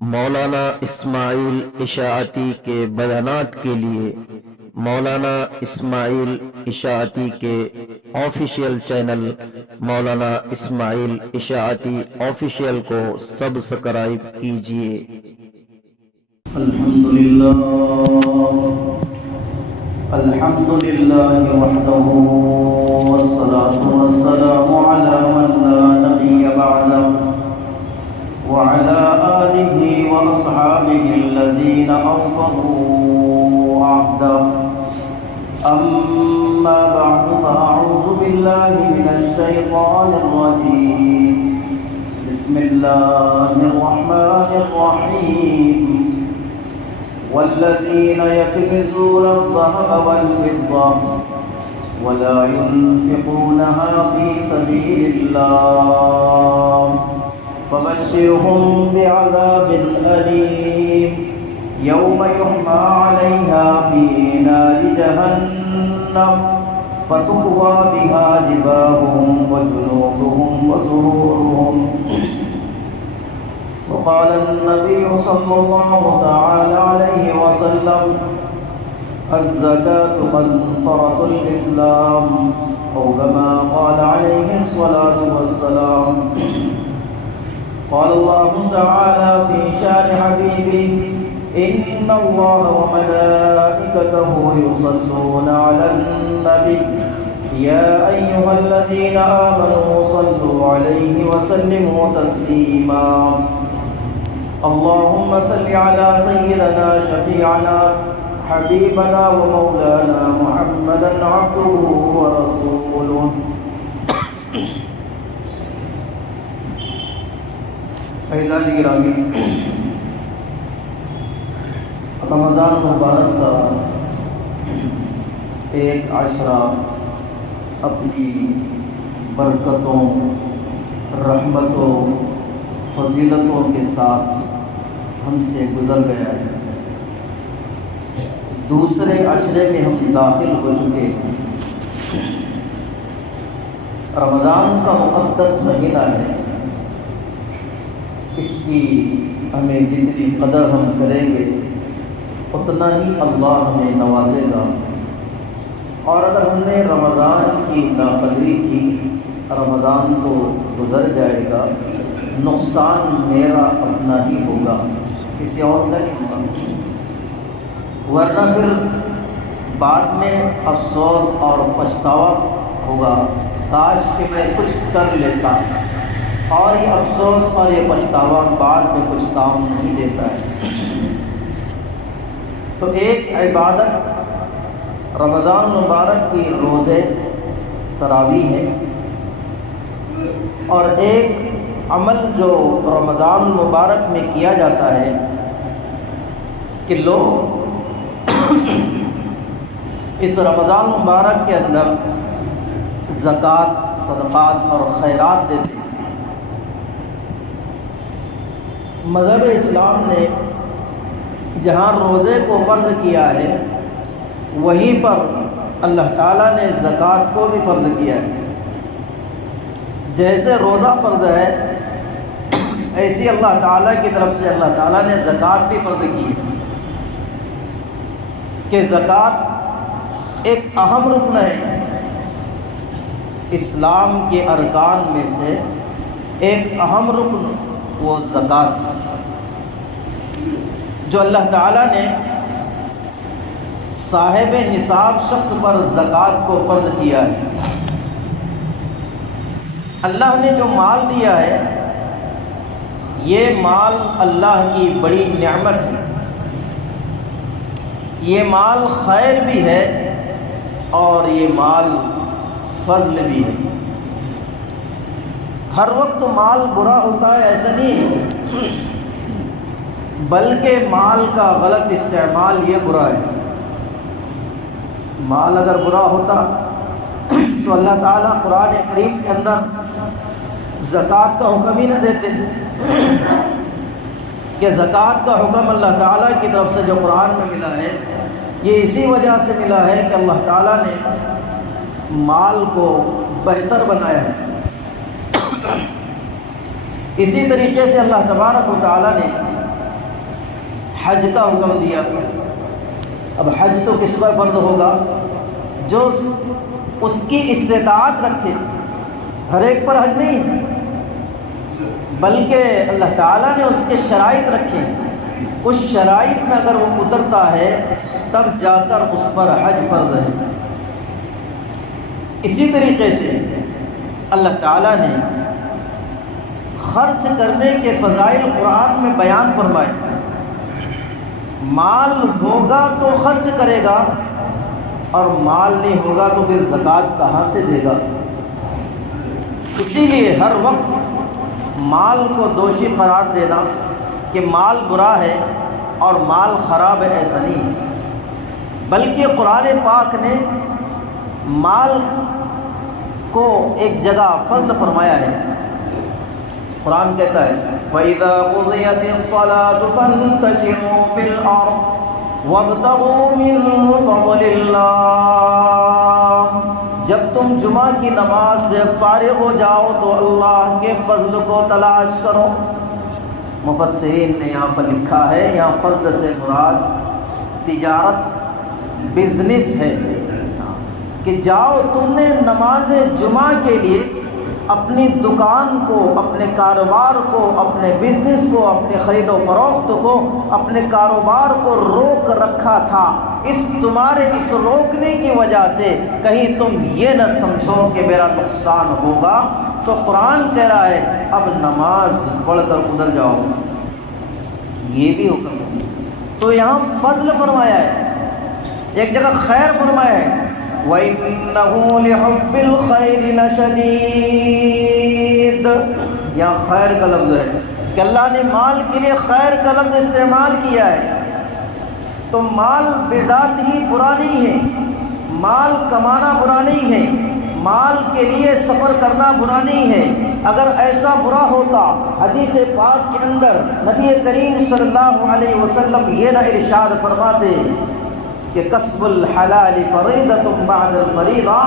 مولانا اسماعیل اشاعتی کے بیانات کے لیے مولانا اسماعیل اشاعتی کے آفیشیل چینل مولانا اسماعیل اشاعتی آفیشیل کو سبسکرائب کیجیے۔ الحمدللہ وحدہ والصلاة والسلام علی من لا نبی بعدہ وعلى آله وأصحابه الذين أوفوا عهده أما بعد فأعوذ بالله من الشيطان الرجيم بسم الله الرحمن الرحيم والذين يكنزون الذهب والفضة ولا ينفقونها في سبيل الله فبشرهم بعذاب أليم يوم يحمى عليها في نار جهنم فتكوى بها جباههم وجنوبهم وظهورهم وقال النبي صلى الله تعالى عليه وسلم الزكاة قنطرة الإسلام أو كما قال عليه الصلاة والسلام قال الله تعالى في شان حبيبه إن الله وملائكته يصلون على النبي يا أيها الذين آمنوا صلوا عليه وسلموا تسليما اللهم صل على سيدنا شفيعنا حبيبنا ومولانا محمدا عبده ورسوله عزیزان گرامی، رمضان مبارک کا ایک عشرہ اپنی برکتوں، رحمتوں، فضیلتوں کے ساتھ ہم سے گزر گیا ہے۔ دوسرے عشرے میں ہم داخل ہو چکے ہیں۔ رمضان کا مقدس مہینہ ہے، اس کی ہمیں جتنی قدر ہم کریں گے اتنا ہی اللہ ہمیں نوازے گا، اور اگر ہم نے رمضان کی ناقدری کی رمضان تو گزر جائے گا، نقصان میرا اپنا ہی ہوگا، کسی اور کا نہیں ہوگا، ورنہ پھر بعد میں افسوس اور پچھتاوا ہوگا کاش کہ میں کچھ کر لیتا، اور یہ افسوس اور یہ پچھتاوا بعد میں کچھ کام نہیں دیتا ہے۔ تو ایک عبادت رمضان مبارک کی روزے تراویح ہے، اور ایک عمل جو رمضان مبارک میں کیا جاتا ہے کہ لوگ اس رمضان مبارک کے اندر زکوٰۃ، صدقات اور خیرات دیتے ہیں۔ مذہب اسلام نے جہاں روزے کو فرض کیا ہے وہیں پر اللہ تعالیٰ نے زکوٰۃ کو بھی فرض کیا ہے۔ جیسے روزہ فرض ہے ایسی اللہ تعالیٰ کی طرف سے اللہ تعالیٰ نے زکوٰۃ بھی فرض کی ہے کہ زکوٰۃ ایک اہم رکن ہے اسلام کے ارکان میں سے، ایک اہم رکن وہ زکوٰۃ جو اللہ تعالیٰ نے صاحب نصاب شخص پر زکوٰۃ کو فرض کیا ہے۔ اللہ نے جو مال دیا ہے یہ مال اللہ کی بڑی نعمت ہے، یہ مال خیر بھی ہے اور یہ مال فضل بھی ہے۔ ہر وقت مال برا ہوتا ہے ایسا نہیں ہے، بلکہ مال کا غلط استعمال یہ برا ہے۔ مال اگر برا ہوتا تو اللہ تعالیٰ قرآن کریم کے اندر زکوٰۃ کا حکم ہی نہ دیتے کہ زکوٰۃ کا حکم اللہ تعالیٰ کی طرف سے جو قرآن میں ملا ہے یہ اسی وجہ سے ملا ہے کہ اللہ تعالیٰ نے مال کو بہتر بنایا ہے۔ اسی طریقے سے اللہ تبارک و تعالیٰ نے حج کا حکم دیا۔ اب حج تو کس پر فرض ہوگا؟ جو اس کی استطاعت رکھے، ہر ایک پر حج نہیں ہے، بلکہ اللہ تعالیٰ نے اس کے شرائط رکھے، اس شرائط میں اگر وہ اترتا ہے تب جا کر اس پر حج فرض ہے۔ اسی طریقے سے اللہ تعالیٰ نے خرچ کرنے کے فضائل قرآن میں بیان فرمائے۔ مال ہوگا تو خرچ کرے گا، اور مال نہیں ہوگا تو پھر زکوٰۃ کہاں سے دے گا؟ اسی لیے ہر وقت مال کو دوشی قرار دینا کہ مال برا ہے اور مال خراب ہے، ایسا نہیں ہے، بلکہ قرآن پاک نے مال کو ایک جگہ فضل فرمایا ہے۔ قرآن کہتا ہے وَإِذَا قُضِيَتِ الصَّلَاةُ فَانتَشِرُوا فِي الْأَرْضِ وَابْتَغُوا مِن فَضْلِ اللَّهِ، جب تم جمعہ کی نماز سے فارغ ہو جاؤ تو اللہ کے فضل کو تلاش کرو۔ مفسرین نے یہاں پر لکھا ہے، یہاں فضل سے مراد تجارت، بزنس ہے، کہ جاؤ تم نے نماز جمعہ کے لیے اپنی دکان کو، اپنے کاروبار کو، اپنے بزنس کو، اپنے خرید و فروخت کو، اپنے کاروبار کو روک رکھا تھا، تمہارے اس روکنے کی وجہ سے کہیں تم یہ نہ سمجھو کہ میرا نقصان ہوگا، تو قرآن کہہ رہا ہے اب نماز پڑھ کر ادھر جاؤ، یہ بھی حکم ہے۔ تو یہاں فضل فرمایا ہے، ایک جگہ خیر فرمایا ہے، وَإِنَّهُ لِحُبِّ الْخَيْرِ لَشَدِيدٌ، یہاں خیر کا لفظ ہے کہ اللہ نے مال کے لیے خیر کا لفظ استعمال کیا ہے۔ تو مال بذات ہی برا نہیں ہے، مال کمانا برا نہیں ہے، مال کے لیے سفر کرنا برا نہیں ہے۔ اگر ایسا برا ہوتا حدیث پاک کے اندر نبی کریم صلی اللہ علیہ وسلم یہ نہ ارشاد فرماتے کہ کسب الحلال فریضۃ بعد الفریضہ،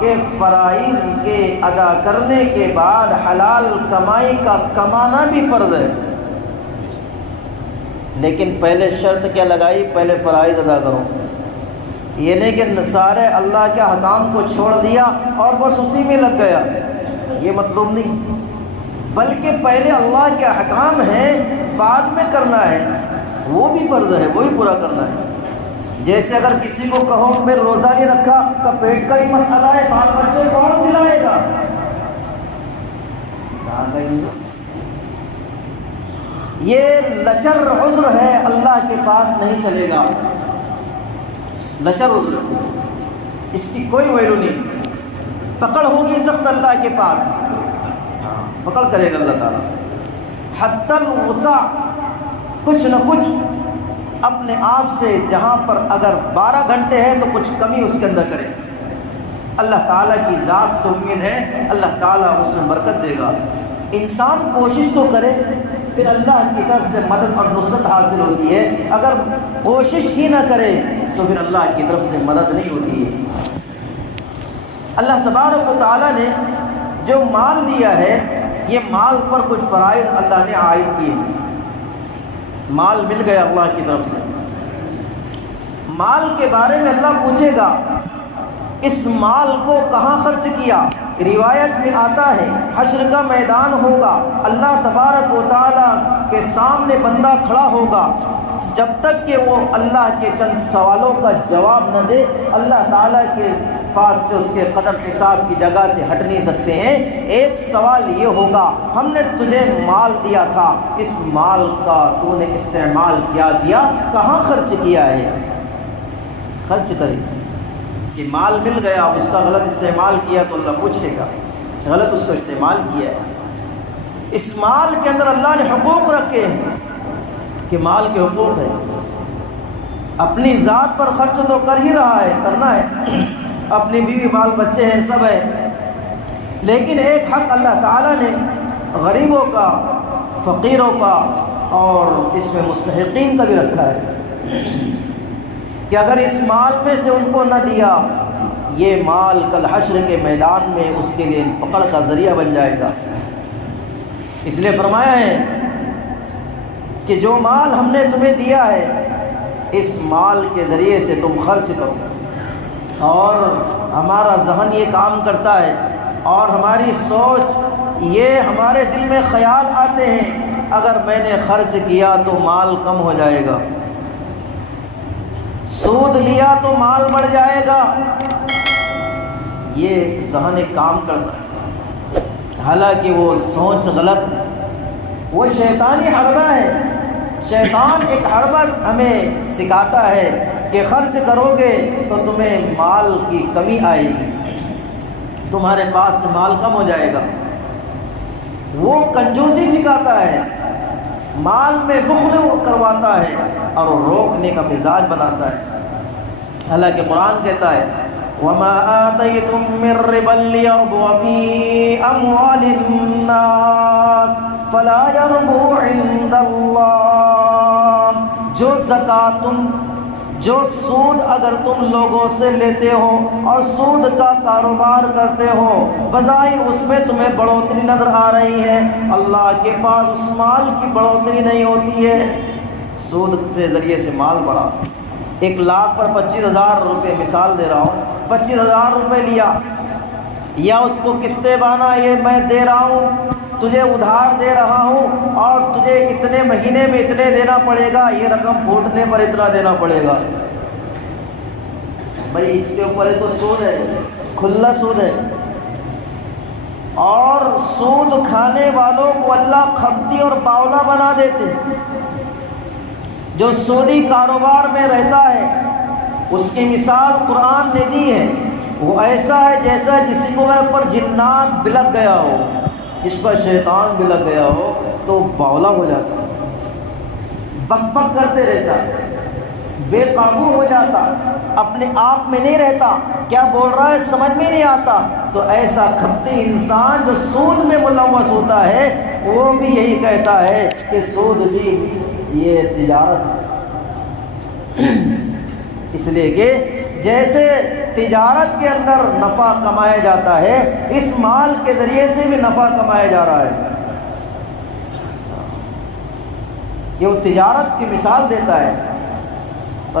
کہ فرائض کے ادا کرنے کے بعد حلال کمائی کا کمانا بھی فرض ہے، لیکن پہلے شرط کیا لگائی؟ پہلے فرائض ادا کرو۔ یہ نہیں کہ سارے اللہ کے احکام کو چھوڑ دیا اور بس اسی میں لگ گیا، یہ مطلوب نہیں، بلکہ پہلے اللہ کے احکام ہیں، بعد میں کرنا ہے، وہ بھی فرض ہے، وہی پورا کرنا ہے۔ جیسے اگر کسی کو کہو میں روزہ نہیں رکھا تو پیٹ کا ہی مسئلہ ہے، بال بچے کون کھلائے گا؟ یہ لچر عذر ہے، اللہ کے پاس نہیں چلے گا، لچر عذر، اس کی کوئی ویلو نہیں، پکڑ ہوگی سخت اللہ کے پاس، پکڑ کرے گا اللہ تعالیٰ، حتی الوسع، کچھ نہ کچھ اپنے آپ سے، جہاں پر اگر 12 گھنٹے ہے تو کچھ کمی اس کے اندر کرے۔ اللہ تعالیٰ کی ذات سے امید ہے اللہ تعالیٰ اس میں برکت دے گا۔ انسان کوشش تو کرے، پھر اللہ کی طرف سے مدد اور نصرت حاصل ہوتی ہے، اگر کوشش ہی نہ کرے تو پھر اللہ کی طرف سے مدد نہیں ہوتی ہے۔ اللہ تبارک و تعالیٰ نے جو مال دیا ہے، یہ مال پر کچھ فرائض اللہ نے عائد کیے، مال مل گیا اللہ کی طرف سے، مال کے بارے میں اللہ پوچھے گا اس مال کو کہاں خرچ کیا۔ روایت میں آتا ہے حشر کا میدان ہوگا، اللہ تبارک و تعالیٰ کے سامنے بندہ کھڑا ہوگا، جب تک کہ وہ اللہ کے چند سوالوں کا جواب نہ دے اللہ تعالیٰ کے پاس سے اس کے قدم حساب کی جگہ سے ہٹ نہیں سکتے ہیں۔ ایک سوال یہ ہوگا ہم نے تجھے مال دیا تھا، اس مال کا تو نے استعمال کیا دیا، کہاں خرچ کیا ہے؟ خرچ کرے کہ مال مل گیا، اب اس کا غلط استعمال کیا تو اللہ پوچھے گا، غلط اس کا استعمال کیا ہے۔ اس مال کے اندر اللہ نے حقوق رکھے ہیں کہ مال کے حقوق ہے، اپنی ذات پر خرچ تو کر ہی رہا ہے، کرنا ہے، اپنی بیوی بال بچے ہیں، سب ہے، لیکن ایک حق اللہ تعالیٰ نے غریبوں کا، فقیروں کا اور اس میں مستحقین کا بھی رکھا ہے کہ اگر اس مال میں سے ان کو نہ دیا، یہ مال کل حشر کے میدان میں اس کے لیے پکڑ کا ذریعہ بن جائے گا۔ اس لیے فرمایا ہے کہ جو مال ہم نے تمہیں دیا ہے اس مال کے ذریعے سے تم خرچ کرو. اور ہمارا ذہن یہ کام کرتا ہے اور ہماری سوچ یہ ہمارے دل میں خیال آتے ہیں اگر میں نے خرچ کیا تو مال کم ہو جائے گا، سود لیا تو مال بڑھ جائے گا. یہ ذہن ایک کام کرتا ہے، حالانکہ وہ سوچ غلط ہے، وہ شیطانی حربہ ہے. شیطان ایک حربہ ہمیں سکھاتا ہے کہ خرچ کرو گے تو تمہیں مال کی کمی آئے گی، تمہارے پاس سے مال کم ہو جائے گا. وہ کنجوسی سکھاتا ہے، مال میں بخل کرواتا ہے اور روکنے کا مزاج بناتا ہے. حالانکہ قرآن کہتا ہے وَمَا آتَيْتُم مِّن رِّبًا لِّيَرْبُوَ فِي أَمْوَالِ النَّاسِ فَلَا يَرْبُو عِندَ اللَّهِ. جو سود اگر تم لوگوں سے لیتے ہو اور سود کا کاروبار کرتے ہو، بظاہر اس میں تمہیں بڑھوتری نظر آ رہی ہے، اللہ کے پاس اس مال کی بڑھوتری نہیں ہوتی ہے. سود سے ذریعے سے مال بڑھا، 1 لاکھ پر 25,000 روپے، مثال دے رہا ہوں، 25,000 روپے لیا، یا اس کو قسطیں بانا، یہ میں دے رہا ہوں، تجھے ادھار دے رہا ہوں اور تجھے اتنے مہینے میں اتنے دینا پڑے گا، یہ رقم پھوٹنے پر اتنا دینا پڑے گا. بھائی اس کے اوپر تو سود ہے، کھلا سود ہے. اور سود کھانے والوں کو اللہ کھپتی اور باولا بنا دیتے. جو سودی کاروبار میں رہتا ہے اس کی مثال قرآن نے دی ہے، وہ ایسا ہے جیسا جس کو پر جنات بلک گیا ہو، اس پر شیطان بلک گیا ہو تو باولا ہو جاتا، بک بک کرتے رہتا، بے قابو ہو جاتا، اپنے آپ میں نہیں رہتا، کیا بول رہا ہے سمجھ میں نہیں آتا. تو ایسا کھپتی انسان جو سود میں ملوث ہوتا ہے وہ بھی یہی کہتا ہے کہ سود بھی یہ تجارت ہے. اس لیے کہ جیسے تجارت کے اندر نفع کمایا جاتا ہے، اس مال کے ذریعے سے بھی نفع کمایا جا رہا ہے. یہ وہ تجارت کی مثال دیتا ہے.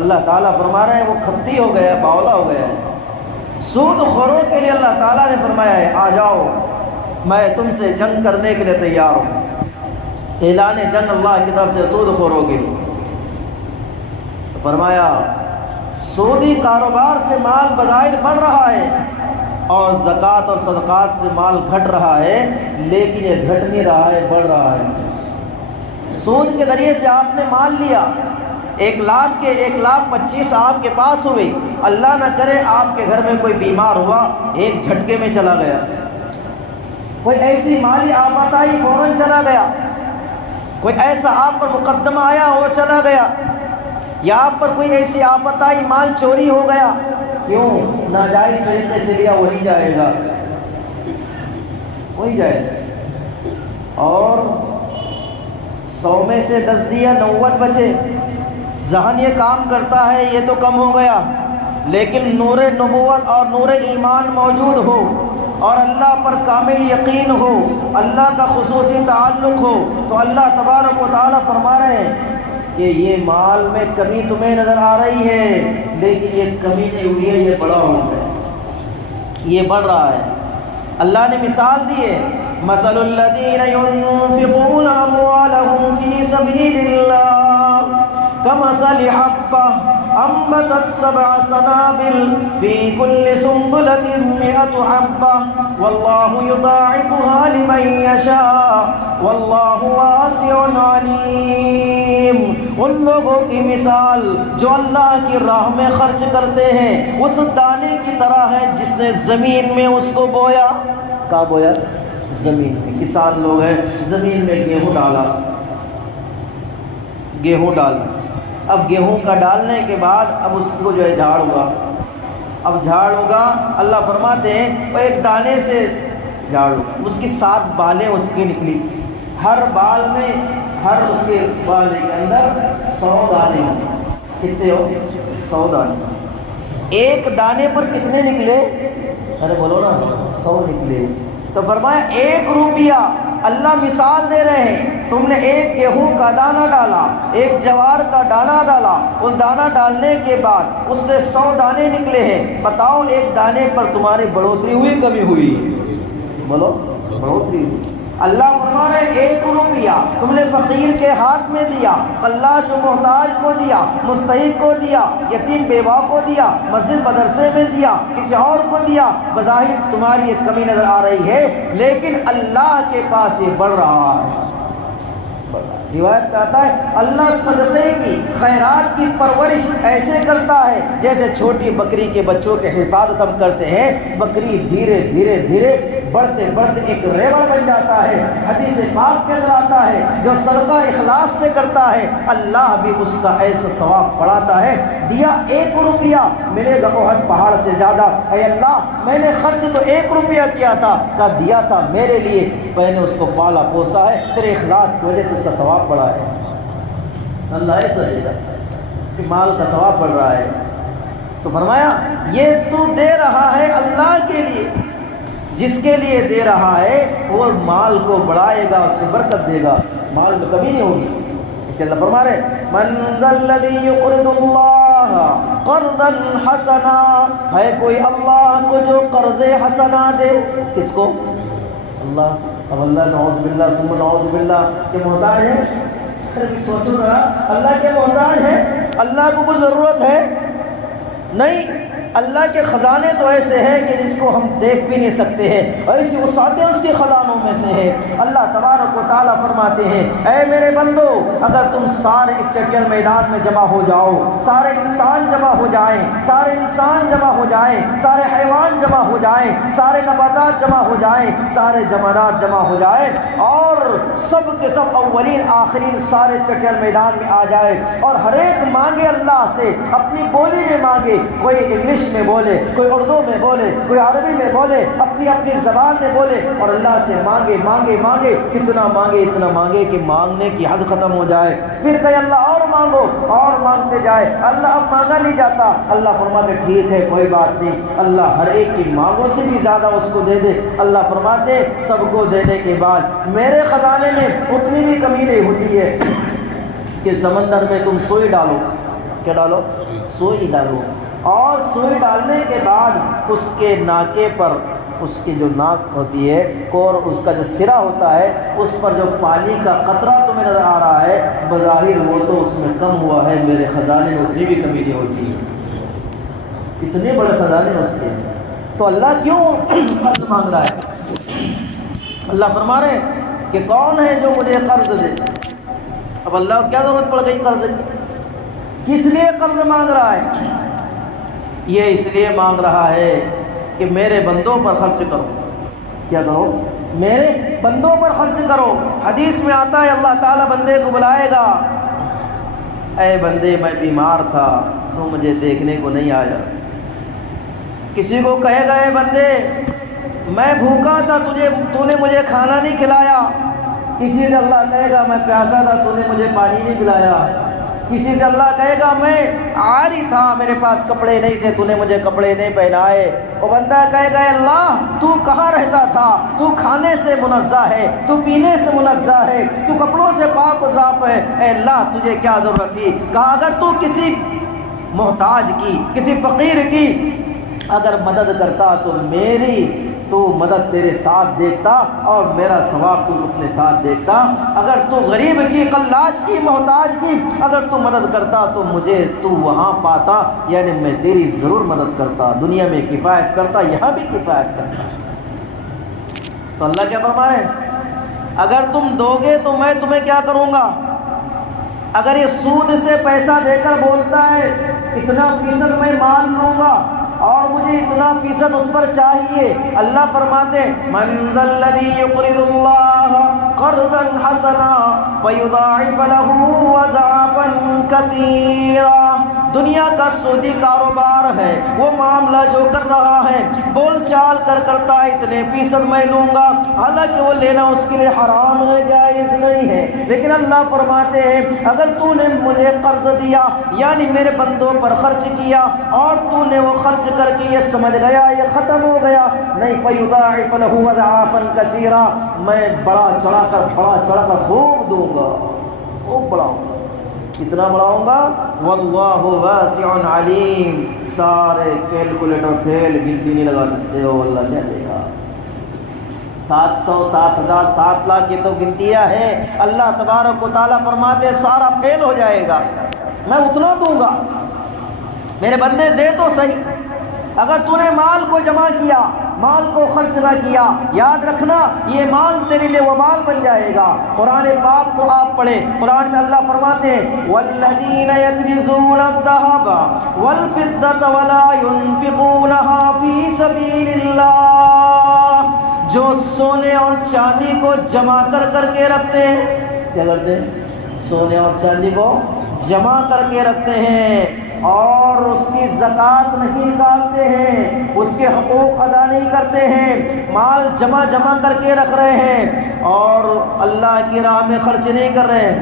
اللہ تعالیٰ فرما رہے ہیں وہ کھپتی ہو گیا، باولا ہو گیا ہے. سود خوروں کے لیے اللہ تعالیٰ نے فرمایا ہے آ جاؤ میں تم سے جنگ کرنے کے لیے تیار ہوں. اعلان جنگ اللہ کی طرف سے سود خوروں کے لیے. فرمایا سودی کاروبار سے مال بظاہر بڑھ رہا ہے اور زکوٰۃ اور صدقات سے مال گھٹ رہا ہے، لیکن یہ گھٹ نہیں رہا ہے، بڑھ رہا ہے. سود کے ذریعے سے آپ نے مال لیا، 1 لاکھ کے 1,25,000 آپ کے پاس ہوئی، اللہ نہ کرے آپ کے گھر میں کوئی بیمار ہوا، ایک جھٹکے میں چلا گیا، کوئی ایسی مالی آفت آئی فوراً چلا گیا، کوئی ایسا آپ پر مقدمہ آیا وہ چلا گیا، یا آپ پر کوئی ایسی آفت آئی مال چوری ہو گیا، کیوں؟ ناجائز طریقے سے لیا، وہی جائے گا، وہی جائے گا. اور 100 میں سے 10 دیا 90 بچے. ذہن یہ کام کرتا ہے یہ تو کم ہو گیا، لیکن نور نبوت اور نور ایمان موجود ہو اور اللہ پر کامل یقین ہو، اللہ کا خصوصی تعلق ہو، تو اللہ تبارک و تعالیٰ فرما رہے ہیں کہ یہ مال میں کمی تمہیں نظر آ رہی ہے، لیکن یہ کمی نہیں ہوئی ہے، یہ بڑا ہو گیا، یہ بڑھ رہا ہے. اللہ نے مثال دی ہے مثل الذین ينفقون اموالهم في سبيل الله كمثل حبة أنبتت 7 سنابل في كل سنبلة 100 حبة والله يضاعفها لمن يشاء والله واسع عليم. ان لوگوں کی مثال جو اللہ کی راہ میں خرچ کرتے ہیں اس دانے کی طرح ہے جس نے زمین میں اس کو بویا. کہاں بویا؟ زمین میں. کسان لوگ ہیں، زمین میں گیہوں ڈالا، گیہوں ڈالا، اب گیہوں کا ڈالنے کے بعد اب اس کو جو ہے جھاڑ ہوا، اب جھاڑ ہوگا، اللہ فرماتے ہیں وہ ایک دانے سے جھاڑ ہوگا، اس کی 7 بالیں اس کی نکلی، ہر بال میں ہر اس کے بالے کے اندر 100 دانے. کتنے ہو؟ 100 دانے. ایک دانے پر کتنے نکلے؟ ارے بولو نا، 100 نکلے. تو فرمایا 1 روپیہ، اللہ مثال دے رہے ہیں تم نے ایک گیہوں کا دانہ ڈالا، ایک جوار کا دانہ ڈالا، اس دانہ ڈالنے کے بعد اس سے 100 دانے نکلے ہیں، بتاؤ ایک دانے پر تمہاری بڑھوتری ہوئی کمی ہوئی؟ بولو، بڑھوتری ہوئی۔ اللہ فرما رہے 1 روپیہ تم نے فقیر کے ہاتھ میں دیا، قلاش و محتاج کو دیا، مستحق کو دیا، یتیم بیوہ کو دیا، مسجد مدرسے میں دیا، کسی اور کو دیا، بظاہر تمہاری ایک کمی نظر آ رہی ہے، لیکن اللہ کے پاس یہ بڑھ رہا ہے۔ روایت میں آتا ہے اللہ صدقے کی، خیرات کی پرورش ایسے کرتا ہے جیسے چھوٹی بکری کے بچوں کے حفاظت ہم کرتے ہیں، بکری دھیرے دھیرے دھیرے بڑھتے بڑھتے ایک ریوڑ بن جاتا ہے۔ حدیث پاک کے اندر آتا ہے جو صدقہ اخلاص سے کرتا ہے اللہ بھی اس کا ایسا ثواب بڑھاتا ہے۔ دیا 1 روپیہ ملے گا احد پہاڑ سے زیادہ۔ اے اللہ میں نے خرچ تو 1 روپیہ کیا تھا، کہا دیا تھا میرے لیے، میں نے اس کو پالا پوسا ہے، تیرے اخلاص کی وجہ سے اس کا ثواب بڑھا ہے۔ اللہ ایسا دے گا کہ مال کا ثواب بڑھ رہا ہے۔ تو فرمایا یہ تو دے رہا ہے اللہ کے لیے، جس کے لیے دے رہا ہے وہ مال کو بڑھائے گا، اس سے برکت دے گا، مال میں کمی نہیں ہوگی۔ اسے اللہ فرما رہے من ذا الذی یقرض اللہ قرضا حسنا، ہے کوئی اللہ کو جو قرض حسنا دے؟ کس کو؟ اللہ۔ اب اللہ نعوذ باللہ ثم نعوذ باللہ کے محتاج ہے؟ سوچو ذرا، اللہ کے محتاج ہے؟ اللہ کو کچھ ضرورت ہے؟ نہیں، اللہ کے خزانے تو ایسے ہیں کہ جس کو ہم دیکھ بھی نہیں سکتے ہیں، ایسی وسعتیں اس کے خزانوں میں سے ہے۔ اللہ تبارک و تعالیٰ فرماتے ہیں اے میرے بندو اگر تم سارے ایک چٹیل میدان میں جمع ہو جاؤ، سارے انسان جمع ہو جائیں، سارے انسان جمع ہو جائیں، سارے حیوان جمع ہو جائیں، سارے نباتات جمع ہو جائیں، سارے جمادات جمع ہو جائیں، اور سب کے سب اولین آخرین سارے چٹیل میدان میں آ جائے، اور ہر ایک مانگے اللہ سے، اپنی بولی میں مانگے، کوئی انگلش میں بولے، کوئی اردو میں بولے، کوئی عربی میں بولے، اپنی اپنی زبان میں بولے، اور اللہ سے مانگے مانگے مانگے، اتنا مانگے کہ مانگنے کی حد ختم ہو جائے، پھر کہے اللہ اور مانگو، اور مانگتے جائے، اللہ اب مانگا نہیں جاتا، اللہ فرماتے ٹھیک ہے کوئی بات نہیں، اللہ ہر ایک کی مانگوں سے بھی زیادہ اس کو دے دے۔ اللہ فرماتے سب کو دینے کے بعد میرے خزانے میں اتنی بھی کمی نہیں ہوتی ہے کہ سمندر میں تم سوئی ڈالو، کیا ڈالو؟ سوئی ڈالو، اور سوئی ڈالنے کے بعد اس کے ناکے پر، اس کی جو ناک ہوتی ہے اور اس کا جو سرا ہوتا ہے اس پر جو پانی کا قطرہ تمہیں نظر آ رہا ہے بظاہر وہ تو اس میں کم ہوا ہے، میرے خزانے میں اتنی بھی کمی نہیں ہوتی ہے، اتنے بڑے خزانے اس کے، تو اللہ کیوں قرض مانگ رہا ہے؟ اللہ فرما رہے ہیں کہ کون ہے جو مجھے قرض دے؟ اب اللہ کو کیا ضرورت پڑ گئی قرض کی؟ کس لیے قرض مانگ رہا ہے؟ یہ اس لیے مانگ رہا ہے کہ میرے بندوں پر خرچ کرو۔ کیا کرو؟ میرے بندوں پر خرچ کرو۔ حدیث میں آتا ہے اللہ تعالیٰ بندے کو بلائے گا، اے بندے میں بیمار تھا تو مجھے دیکھنے کو نہیں آیا۔ کسی کو کہے گا اے بندے میں بھوکا تھا تو نے مجھے کھانا نہیں کھلایا۔ کسی سے اللہ کہے گا میں پیاسا تھا تو نے مجھے پانی نہیں پلایا۔ کسی سے اللہ کہے گا میں عاری تھا میرے پاس کپڑے نہیں تھے تو نے مجھے کپڑے نہیں پہنائے۔ وہ بندہ کہے گا اللہ تو کہاں رہتا تھا؟ تو کھانے سے منزہ ہے، تو پینے سے منزہ ہے، تو کپڑوں سے پاک و صاف ہے، اے اللہ تجھے کیا ضرورت تھی؟ کہا اگر تو کسی محتاج کی، کسی فقیر کی اگر مدد کرتا تو میری تو مدد تیرے ساتھ دیکھتا اور میرا ثواب تو اپنے ساتھ دیکھتا۔ اگر تو غریب کی، قلاش کی، محتاج کی اگر تو مدد کرتا تو مجھے تو وہاں پاتا، یعنی میں تیری ضرور مدد کرتا، دنیا میں کفایت کرتا، یہاں بھی کفایت کرتا۔ تو اللہ کیا فرما رہے ہیں اگر تم دو گے تو میں تمہیں کیا کروں گا؟ اگر یہ سود سے پیسہ دے کر بولتا ہے اتنا فیصد میں مان لوں گا اور مجھے اتنا فیصد اس پر چاہیے، اللہ فرماتے من ذا الذی یقرض اللہ قرضا حسنا فیضاعف له اضعافا کثیرا، دنیا کا سودی کاروبار ہے، وہ معاملہ جو کر رہا ہے بول چال کرتا ہے اتنے فیصد میں لوں گا، حالانکہ وہ لینا اس کے لیے حرام ہے، جائز نہیں ہے، لیکن اللہ فرماتے ہیں اگر تو نے مجھے قرض دیا یعنی میرے بندوں پر خرچ کیا اور تو نے وہ خرچ کر کے یہ سمجھ گیا یہ ختم ہو گیا، نہیں فَيُضَاعِفَ لَهُ أَضْعَافًا كَثِيرًا، میں بڑا چڑھا کر خوب دوں گا، خوب بڑھاؤں گا، کتنا بڑھاؤں گا؟ واللہ واسع علیم، سارے کیلکولیٹر فیل، گنتی نہیں لگا سکتے ہو، اللہ کیا دے گا؟ 700 7,000 7 لاکھ یہ تو گنتیاں ہیں، اللہ تبارک و تعالیٰ فرماتے سارا فیل ہو جائے گا، میں اتنا دوں گا، میرے بندے دے تو صحیح۔ اگر تو نے مال کو جمع کیا، مال کو خرچ نہ کیا، یاد رکھنا یہ مال تیرے لیے وبال بن جائے گا۔ قرآن پاک کو آپ پڑھیں، قرآن میں اللہ فرماتے ہیں والذین یکنزون الذهب والفضة ولا ينفقونها فی سبیل اللہ، جو سونے اور چاندی کو جمع کر کے رکھتے ہیں، کیا کرتے ہیں؟ سونے اور چاندی کو جمع کر کے رکھتے ہیں اور اس کی زکوٰۃ نہیں نکالتے ہیں، اس کے حقوق ادا نہیں کرتے ہیں، مال جمع کر کے رکھ رہے ہیں اور اللہ کی راہ میں خرچ نہیں کر رہے ہیں،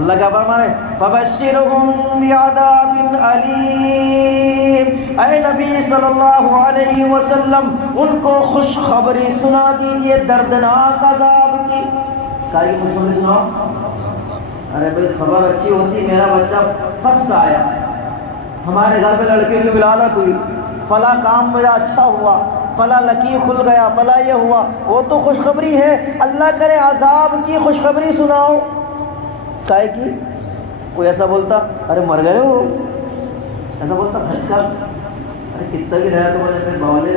اللہ کیا فرما رہے ہیں؟ فَبَشِّرْهُمْ بِعَذَابٍ أَلِيمٍ، اے نبی صلی اللہ علیہ وسلم ان کو خوشخبری سنا دیجئے دردناک عذاب کی۔ کیا خوشخبری سناؤ؟ ارے بھائی خبر اچھی ہوتی، میرا بچہ فرسٹ آیا، ہمارے گھر پہ لڑکے کی ولادت ہوئی، فلاں کام میرا اچھا ہوا، فلاں لکیر کھل گیا، فلاں یہ ہوا، وہ تو خوشخبری ہے، اللہ کرے عذاب کی خوشخبری سناؤ۔ کائے کی؟ کوئی ایسا بولتا ارے مر گئے ہو، ایسا بولتا ہنس کر، ارے کتنا بھی رہا تو میں بولے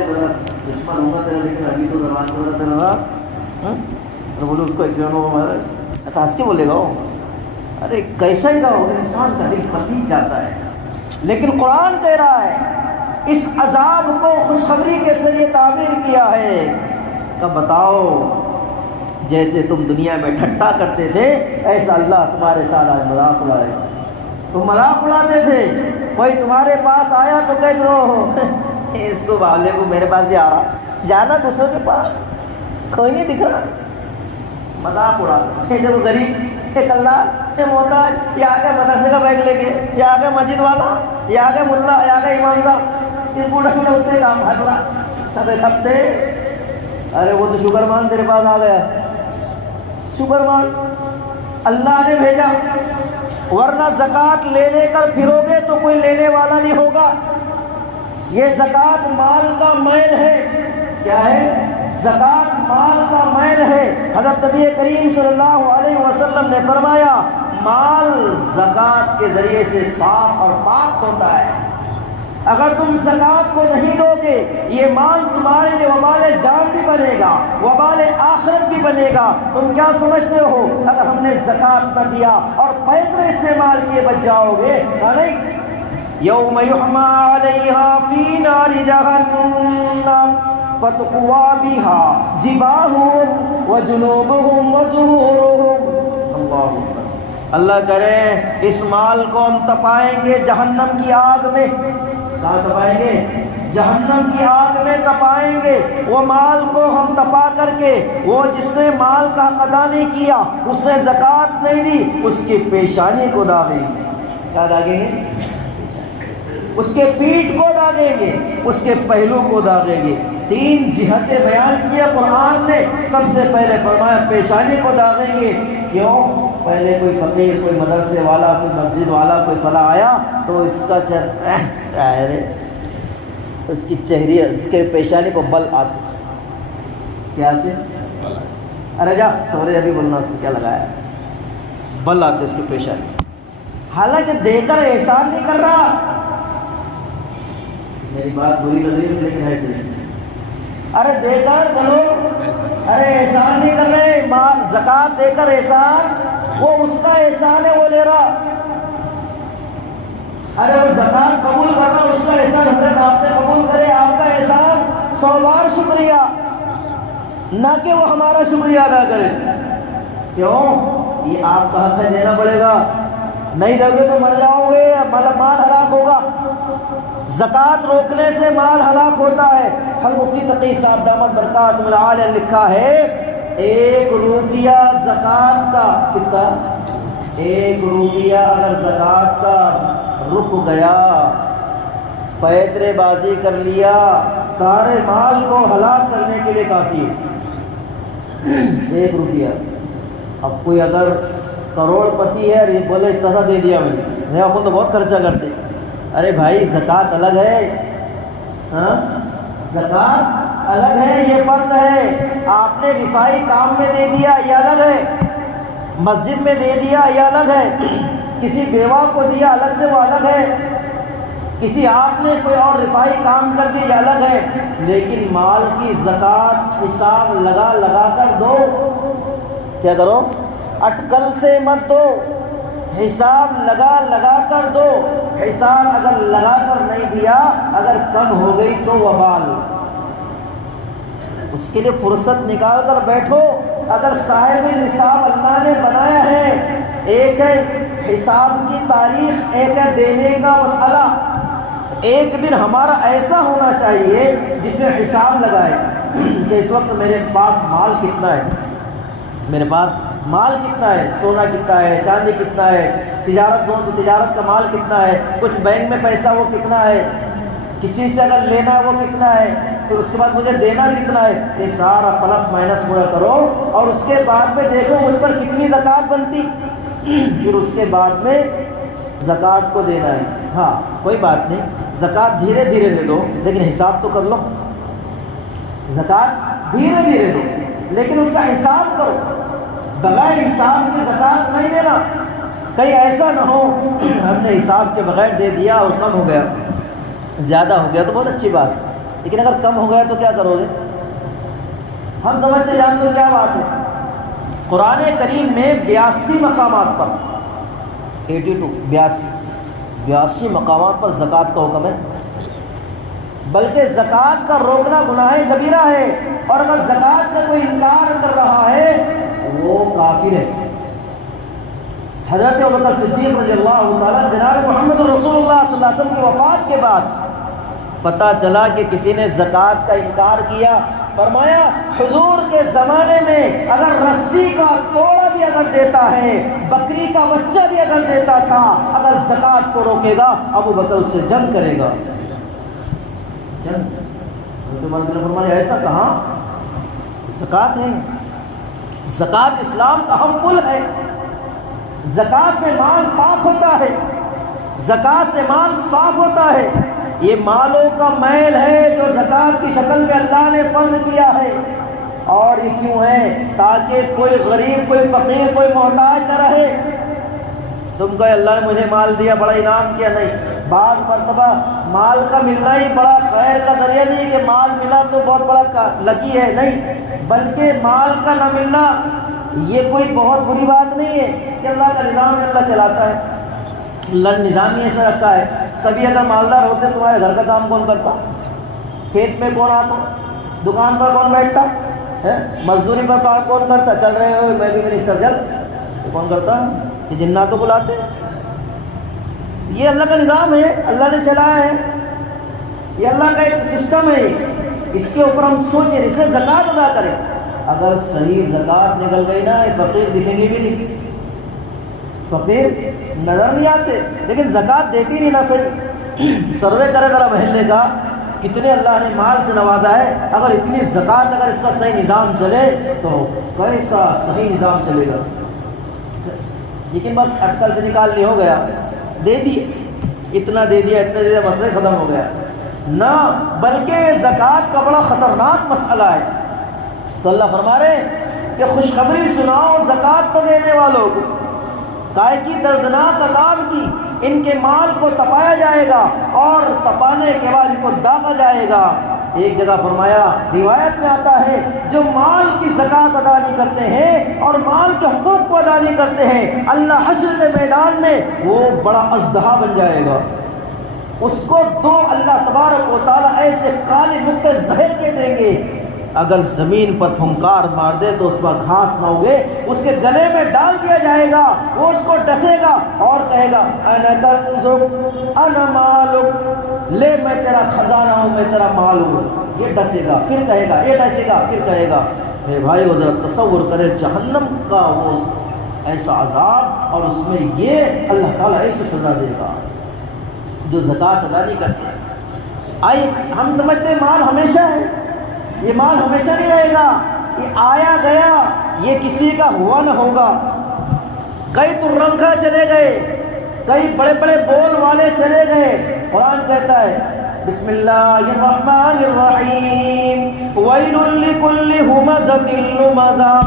دشمن ہوں گا تیرا، لیکن ابھی تو زبان کو تیرا بولے اس کو ایکسیڈنٹ ہوا، ایسا ہنس کے بولے گا وہ، ارے کیسا ہی رہو، انسان کا دل پسیج جاتا ہے۔ لیکن قرآن کہہ رہا ہے اس عذاب کو خوشخبری کے ذریعے تعبیر کیا ہے کہ بتاؤ جیسے تم دنیا میں ٹھٹا کرتے تھے ایسا اللہ تمہارے ساتھ آج مذاق اڑائے گا۔ تم مذاق اڑاتے تھے، کوئی تمہارے پاس آیا تو کہتے ہو اس کو باولے کو میرے پاس ہی آ رہا، جانا دوسروں کے پاس، کوئی نہیں دکھ رہا، مذاق اڑاتے۔ جب غریب ایک اللہ محتاج، یہ آ گیا مدرسے کا بیگ لے کے، یہ آ گیا مسجد والا، یہ آ گیا ملا، یہ آ گیا امام صاحب، اس بوڑھے میں ہوتے کام حضرا سب کھپتے، ارے وہ تو شکر مان تیرے پاس آ گیا، شکر مان اللہ نے بھیجا، ورنہ زکوٰۃ لے کر پھرو گے تو کوئی لینے والا نہیں ہوگا۔ یہ زکوٰۃ مال کا میل ہے، کیا ہے؟ زکوٰۃ مال کا میل ہے۔ حضرت نبی کریم صلی اللہ علیہ وسلم نے فرمایا مال زکوٰۃ کے ذریعے سے صاف اور پاک ہوتا ہے، اگر تم زکوٰۃ کو نہیں دو گے یہ مال تمہارے لیے وبال جان بھی بنے گا، وبال آخرت بھی بنے گا۔ تم کیا سمجھتے ہو اگر ہم نے زکوٰۃ نہ دیا اور پیسے استعمال کیے بچ جاؤ گے؟ نہیں، یوم یحمى علیہا فی نار جہنم فتقوی بہا جباہہم وجنوبہم وظہورہم۔ اللہ کرے اس مال کو ہم تپائیں گے جہنم کی آگ میں، کہاں تپائیں گے؟ جہنم کی آگ میں تپائیں گے۔ وہ مال کو ہم تپا کر کے، وہ جس نے مال کا حق ادا نہیں کیا، اس نے زکوٰۃ نہیں دی، اس کی پیشانی کو داغیں گے۔ کیا داغیں گے؟ اس کے پیٹھ کو داغیں گے، اس کے پہلو کو داغیں گے۔ 3 جہتیں بیان کیا قرآن نے، سب سے پہلے فرمایا پیشانی کو داغیں گے۔ کیوں؟ پہلے کوئی فقیر، کوئی مدرسے والا، کوئی مسجد والا، کوئی فلاں آیا تو اس کا اس کی چہرے، اس کے پیشانی کو بل آتے، کیا آتے؟ ارے جا سورے ابھی بولنا، اس کو کیا لگایا؟ بل آتے اس کی پیشانی، حالانکہ دے کر احسان نہیں کر رہا۔ میری بات بری لگ رہی ہے لیکن ایسے نہیں، ارے دے کر بولو، ارے احسان نہیں کر رہے، مال زکوٰۃ دے کر احسان، وہ اس کا احسان ہے وہ لے رہا، ارے وہ زکوٰۃ قبول کر رہا، اس کا احسان حضرت آپ نے قبول کرے، آپ کا احسان 100 بار شکریہ، نہ کہ وہ ہمارا شکریہ ادا کرے۔ کیوں؟ یہ آپ کا حق ہے، دینا پڑے گا، نہیں دو گے تو مر جاؤ گے، مال ہلاک ہوگا۔ زکوٰۃ روکنے سے مال ہلاک ہوتا ہے۔ حضرت مفتی تقی صاحب دامت برکاتہ العالیہ نے لکھا ہے 1 روپیہ زکوٰۃ کا کتنا، 1 روپیہ اگر زکوٰۃ کا رک گیا، پیدرے بازی کر لیا، سارے مال کو ہلاک کرنے کے لیے کافی ہے 1 روپیہ۔ اب کوئی اگر کروڑ پتی ہے اور یہ بولے اتنا سا دے دیا میں نے، نہیں اپن تو بہت خرچہ کرتے، ارے بھائی زکوٰۃ الگ ہے، ہاں زکوٰۃ الگ ہے، یہ فرض ہے۔ آپ نے رفائی کام میں دے دیا یہ الگ ہے، مسجد میں دے دیا یہ الگ ہے، کسی بیوہ کو دیا الگ سے وہ الگ ہے، کسی آپ نے کوئی اور رفائی کام کر دی یہ الگ ہے، لیکن مال کی زکوٰۃ حساب لگا لگا کر دو۔ کیا کرو؟ اٹکل سے مت دو، حساب لگا لگا کر دو۔ حساب اگر لگا کر نہیں دیا، اگر کم ہو گئی تو وبال، اس کے لیے فرصت نکال کر بیٹھو۔ اگر صاحب نصاب اللہ نے بنایا ہے، ایک ہے حساب کی تاریخ، ایک ہے دینے کا مسئلہ، ایک دن ہمارا ایسا ہونا چاہیے جس میں حساب لگائے کہ اس وقت میرے پاس مال کتنا ہے، میرے پاس مال کتنا ہے، سونا کتنا ہے، چاندی کتنا ہے، تجارت دوں تو تجارت کا مال کتنا ہے، کچھ بینک میں پیسہ وہ کتنا ہے، کسی سے اگر لینا ہے وہ کتنا ہے، پھر اس کے بعد مجھے دینا کتنا ہے، یہ سارا پلس مائنس پورا کرو، اور اس کے بعد میں دیکھو مجھ پر کتنی زکوٰۃ بنتی، پھر اس کے بعد میں زکوٰۃ کو دینا ہے۔ ہاں کوئی بات نہیں، زکوٰۃ دھیرے دھیرے دے دو لیکن حساب تو کر لو، زکوٰۃ دھیرے دھیرے دو لیکن اس کا حساب کرو، بغیر حساب کے زکوٰۃ نہیں دینا۔ کہیں ایسا نہ ہو ہم نے حساب کے بغیر دے دیا اور کم ہو گیا، زیادہ ہو گیا تو بہت اچھی بات ہے، لیکن اگر کم ہو گیا تو کیا کرو گے؟ ہم سمجھتے جانتے ہو کیا بات ہے۔ قرآن کریم میں 82 مقامات پر 82 مقامات پر زکوٰۃ کا حکم ہے، بلکہ زکوٰۃ کا روکنا گناہ کبیرہ ہے، اور اگر زکوٰۃ کا کوئی انکار کر رہا ہے وہ کافر ہے۔ حضرت ابوبکر صدیق رضی اللہ تعالیٰ جناب محمد رسول اللہ صلی اللہ علیہ وسلم کی وفات کے بعد پتہ چلا کہ کسی نے زکوٰۃ کا انکار کیا، فرمایا حضور کے زمانے میں اگر رسی کا توڑا بھی اگر دیتا ہے، بکری کا بچہ بھی اگر دیتا تھا، اگر زکوٰۃ کو روکے گا ابوبکر اس سے جنگ کرے گا۔ جنگ فرمایا ایسا کہاں؟ زکوٰۃ ہے، زکوٰۃ اسلام کا اہم پل ہے، زکوٰۃ سے مال پاک ہوتا ہے، زکوٰۃ سے مال صاف ہوتا ہے۔ یہ مالوں کا میل ہے جو زکوٰۃ کی شکل میں اللہ نے فرض کیا ہے، اور یہ کیوں ہے؟ تاکہ کوئی غریب، کوئی فقیر، کوئی محتاج نہ رہے۔ تم کہے اللہ نے مجھے مال دیا بڑا انعام کیا، نہیں، بعض مرتبہ مال کا ملنا ہی بڑا خیر کا ذریعہ نہیں کہ مال ملا تو بہت بڑا لکی ہے، نہیں، بلکہ مال کا نہ ملنا یہ کوئی بہت بری بات نہیں ہے کہ اللہ کا نظام ہے، اللہ چلاتا ہے، اللہ نے نظام ہی ایسا رکھا ہے۔ سبھی اگر مالدار ہوتے تمہارے گھر کا کام کون کرتا؟ کھیت میں کون آتا؟ دکان پر کون بیٹھتا ہے؟ مزدوری پر کام کون کرتا؟ چل رہے ہو میں بھی منسٹر جل، کون کرتا؟ یہ جنات کو بلاتے۔ یہ اللہ کا نظام ہے، اللہ نے چلایا ہے، یہ اللہ کا ایک سسٹم ہے، اس کے اوپر ہم سوچیں، اس لیے زکوٰۃ ادا کریں۔ اگر صحیح زکوٰۃ نکل گئی نا، یہ فقیر دکھیں گے بھی نہیں، فقیر نظر نہیں آتے، لیکن زکوٰۃ دیتی نہیں نا صحیح۔ سروے کرے ذرا محلے کا، کتنے اللہ نے مال سے نوازا ہے، اگر اتنی زکوٰۃ اگر اس کا صحیح نظام چلے تو کیسا صحیح نظام چلے گا۔ لیکن بس اٹکل سے نکال لی، ہو گیا، دے دیے، اتنا دے دیا، اتنا دے دیا، مسئلہ ختم ہو گیا، نہ، بلکہ زکوٰۃ کا بڑا خطرناک مسئلہ ہے۔ تو اللہ فرما رہے ہیں کہ خوشخبری سناؤ زکوٰۃ نہ دینے والوں کو، کائے کی دردناک عذاب کی، ان کے مال کو تپایا جائے گا اور تپانے کے بعد ان کو داغا جائے گا۔ ایک جگہ فرمایا، روایت میں آتا ہے جو مال کی زکوٰۃ ادا نہیں کرتے ہیں اور مال کے حقوق کو ادا نہیں کرتے ہیں، اللہ حشر کے میدان میں وہ بڑا اژدہا بن جائے گا، اس کو دو اللہ تبارک و تعالیٰ ایسے کالے نقطے زہر کے دیں گے اگر زمین پر پھنکار مار دے تو اس پر گھاس نہ اگے، اس کے گلے میں ڈال دیا جائے گا، وہ اس کو ڈسے گا اور کہے گا انا کنزک انا مالک، لے میں تیرا خزانہ ہوں، میں تیرا مال ہوں۔ یہ ڈسے گا پھر کہے گا، یہ ڈسے گا پھر کہے گا۔ میرے بھائیو ذرا تصور کرے جہنم کا وہ ایسا عذاب، اور اس میں یہ اللہ تعالیٰ ایسی سزا دے گا جو زکوٰۃ ادا نہیں کرتے۔ آئیے ہم سمجھتے ہیں مال ہمیشہ ہے، یہ مال ہمیشہ نہیں رہے گا، یہ آیا گیا، یہ کسی کا ہوا نہ ہوگا۔ کئی ترنگا چلے گئے، کئی بڑے بڑے بول والے چلے گئے۔ قرآن کہتا ہے بسم اللہ الرحمن الرحیم ویل لکل ہمزۃ لمزہ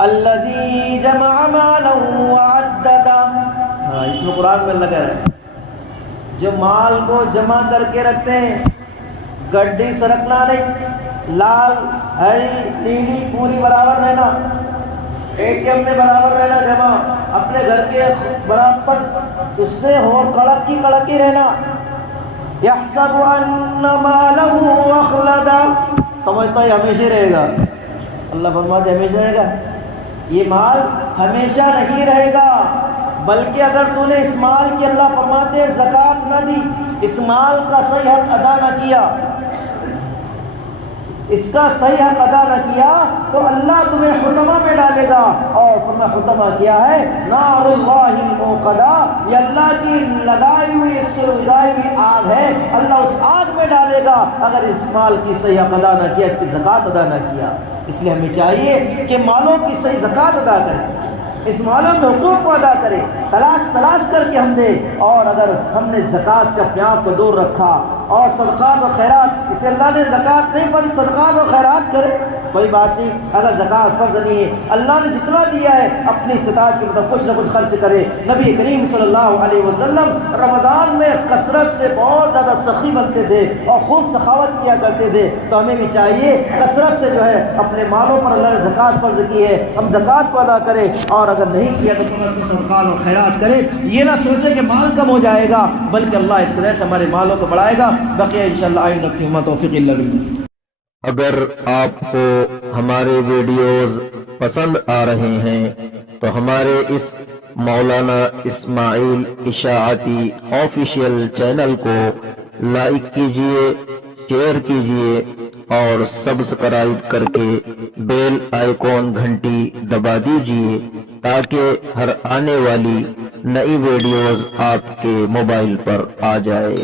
الذی جمع مالا وعددہ۔ اس میں قرآن میں لگا ہے جو مال کو جمع کر کے رکھتے ہیں، گڈی سرکنا نہیں، لال ہری نیلی پوری برابر رہنا، اے ٹی ایم میں برابر رہنا جمع، اپنے گھر کے برابر اس سے ہو کڑک کی کڑک ہی رہنا۔ یحسب ان مالہ اخلدا، سمجھتا ہے ہمیشہ رہے گا۔ اللہ فرماتے ہمیشہ رہے گا، یہ مال ہمیشہ نہیں رہے گا، بلکہ اگر تو نے اس مال کی، اللہ فرماتے زکوٰۃ نہ دی، اس مال کا صحیح حق ادا نہ کیا، اس کا صحیح حق ادا نہ کیا تو اللہ تمہیں حطمہ میں ڈالے گا۔ اور فرمایا حطمہ کیا ہے؟ نار اللہ الموقدہ، یہ اللہ کی لگائی ہوئی سلگائی ہوئی آگ ہے، اللہ اس آگ میں ڈالے گا اگر اس مال کی صحیح حق ادا نہ کیا، اس کی زکوٰۃ ادا نہ کیا۔ اس لیے ہمیں چاہیے کہ مالوں کی صحیح زکوٰۃ ادا کریں، اس مالوں کے حقوق کو ادا کرے، تلاش کر کے ہم دیں۔ اور اگر ہم نے زکوٰۃ سے اپنے آپ کو دور رکھا اور صدقات و خیرات، اسے اللہ نے زکوٰۃ نہیں فرض، صدقات و خیرات کرے، کوئی بات نہیں۔ اگر زکوٰۃ فرض نہیں ہے، اللہ نے جتنا دیا ہے اپنی استطاعت کے مطابق کچھ نہ کچھ خرچ کرے۔ نبی کریم صلی اللہ علیہ وسلم رمضان میں کثرت سے بہت زیادہ سخی بنتے تھے اور خوب سخاوت کیا کرتے تھے، تو ہمیں بھی چاہیے کثرت سے جو ہے اپنے مالوں پر اللہ نے زکوٰۃ فرض کی ہے، ہم زکوٰۃ کو ادا کریں، اور اگر نہیں کیا تو کم از کم صدقات اور خیرات کریں۔ یہ نہ سوچے کہ مال کم ہو جائے گا، بلکہ اللہ اس طرح سے ہمارے مالوں کو بڑھائے گا۔ بقیہ انشاءاللہ آئندہ کی توفیق اللہ باللہ۔ اگر آپ کو ہمارے ویڈیوز پسند آ رہے ہیں تو ہمارے اس مولانا اسماعیل اشاعتی آفیشیل چینل کو لائک کیجئے، شیئر کیجئے اور سبسکرائب کر کے بیل آئیکن گھنٹی دبا دیجئے تاکہ ہر آنے والی نئی ویڈیوز آپ کے موبائل پر آ جائے۔